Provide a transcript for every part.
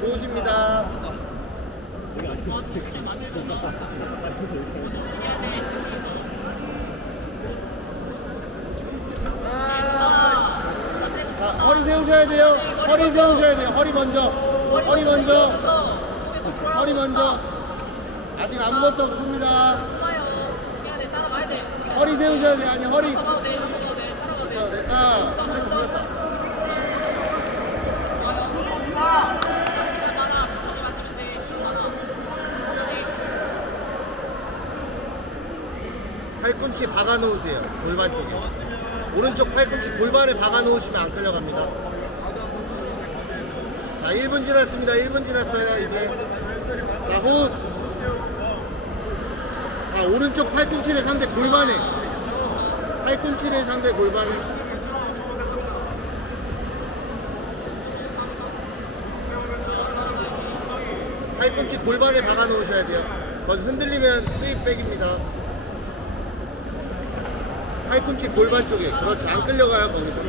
좋으십니다. 아, 자, 허리 세우셔야 돼요. 허리 세우셔야 돼요. 허리 먼저. 허리 먼저. 허리 먼저. 아직 아무것도 없습니다. 허리 세우셔야 돼요. 아니, 허리. 그렇죠. 됐다. 팔꿈치 박아 놓으세요. 골반 쪽에. 오른쪽 팔꿈치 골반에 박아 놓으시면 안 끌려갑니다. 자, 1분 지났습니다. 1분 지났어요, 이제. 자, 호흡. 자, 오른쪽 팔꿈치를 상대 골반에. 팔꿈치를 상대 골반에. 팔꿈치 골반에 박아 놓으셔야 돼요. 거기 흔들리면 스윗백입니다. 팔꿈치 골반 쪽에. 그렇지. 안 끌려가요, 거기서.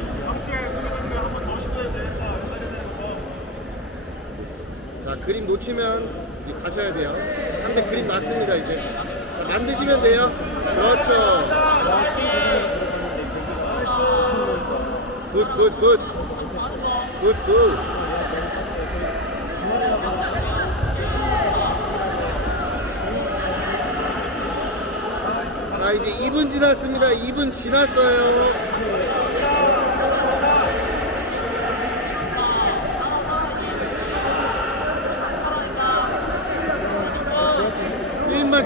자, 그림 놓치면 이제 가셔야 돼요. 상대 그림 났습니다, 이제. 자, 만드시면 돼요. 그렇죠. 굿, 굿, 굿. 굿, 굿. 자, 이제 2분 지났습니다. 2분 지났어요. 스윙만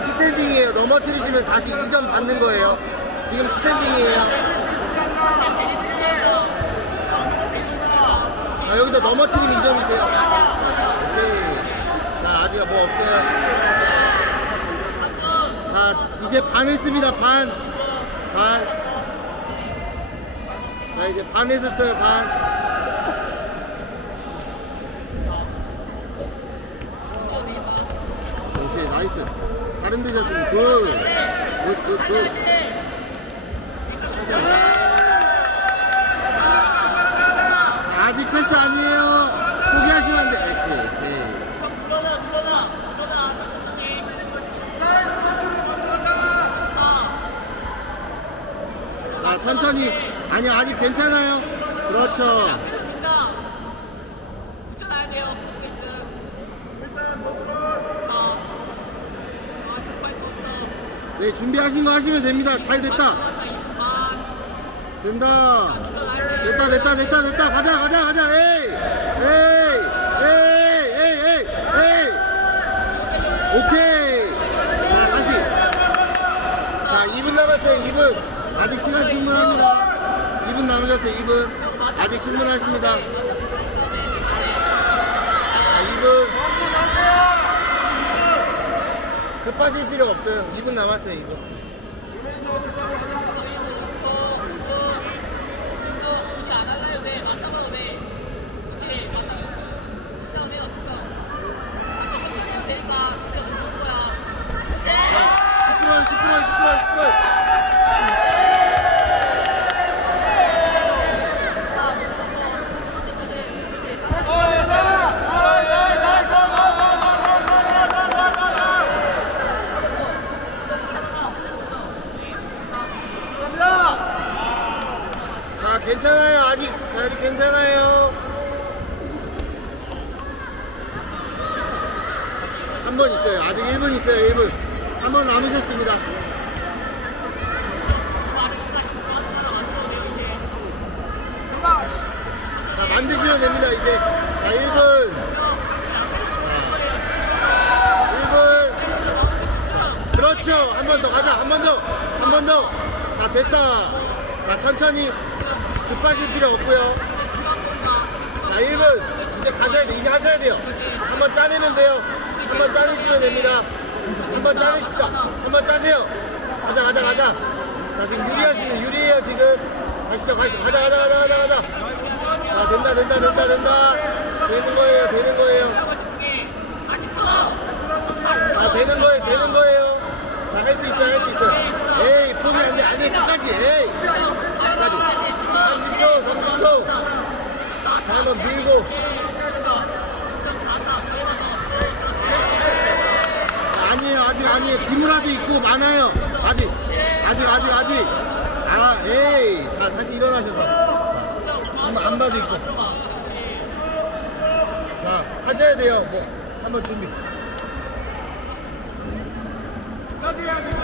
지금, 스탠딩이에요. 넘어뜨리시면 다시 2점 받는 거예요. 지금 스탠딩이에요. 자, 여기서 넘어뜨리면 2점이세요. 오케이. 자, 아직 뭐 없어요. 자, 이제 반 했습니다. 반. 반. 자, 이제 반 했었어요. 반. 오케이, 나이스. 다른 데 졌습니다. 굿. 굿, 굿, 굿. 자, 아직 패스 아니에요. 포기하시면 안 돼. 오케이, 오케이. 자, 천천히. 아니요, 아직 괜찮아요. 그렇죠. 네, 준비하신 거 하시면 됩니다. 잘 됐다. 된다. 됐다, 됐다, 됐다, 됐다. 가자, 가자, 가자. 에이! 에이! 에이! 에이! 에이! 에이! 오케이. 자, 다시. 자, 2분 남았어요. 2분. 아직 시간 충분합니다. 2분 남으셨어요. 2분. 아직 충분하십니다. 자, 2분. 급하실 필요 없어요. 2분 남았어요. 2분. 1번 있어요. 아직 1번 있어요. 1분. 한번 남으셨습니다. 자, 만드시면 됩니다. 이제. 자, 1번. 자, 1번. 그렇죠. 한 번 더. 가자. 한 번 더. 한 번 더. 자, 됐다. 자, 천천히. 급하실 필요 없고요. 자, 1번. 이제 가셔야 돼. 이제 하셔야 돼요. 한번 짜내면 돼요. 한번 짜내시면 됩니다. 한번 짜내십시다. 한번 짜세요. 가자, 가자, 가자. 자, 지금 유리하시면 유리해요, 지금. 가시죠, 가시죠. 가자, 가자, 가자, 가자, 가자. 자, 된다, 된다, 된다, 된다. 되는 거예요, 되는 거예요. 아, 되는 거예요, 되는 거예요. 자, 할 수 있어요, 할 수 있어요. 에이, 포기 안 돼, 안 돼, 끝까지, 에이. 끝까지. 30초, 30초. 자, 한번 밀고. 아직 아니에요. 비무라도 있고 많아요. 아직, 아직, 아직, 아직. 아, 에이. 자, 다시 일어나셔서. 자, 한번 안마도 있고. 자, 하셔야 돼요. 뭐, 한번 준비. 여기 여기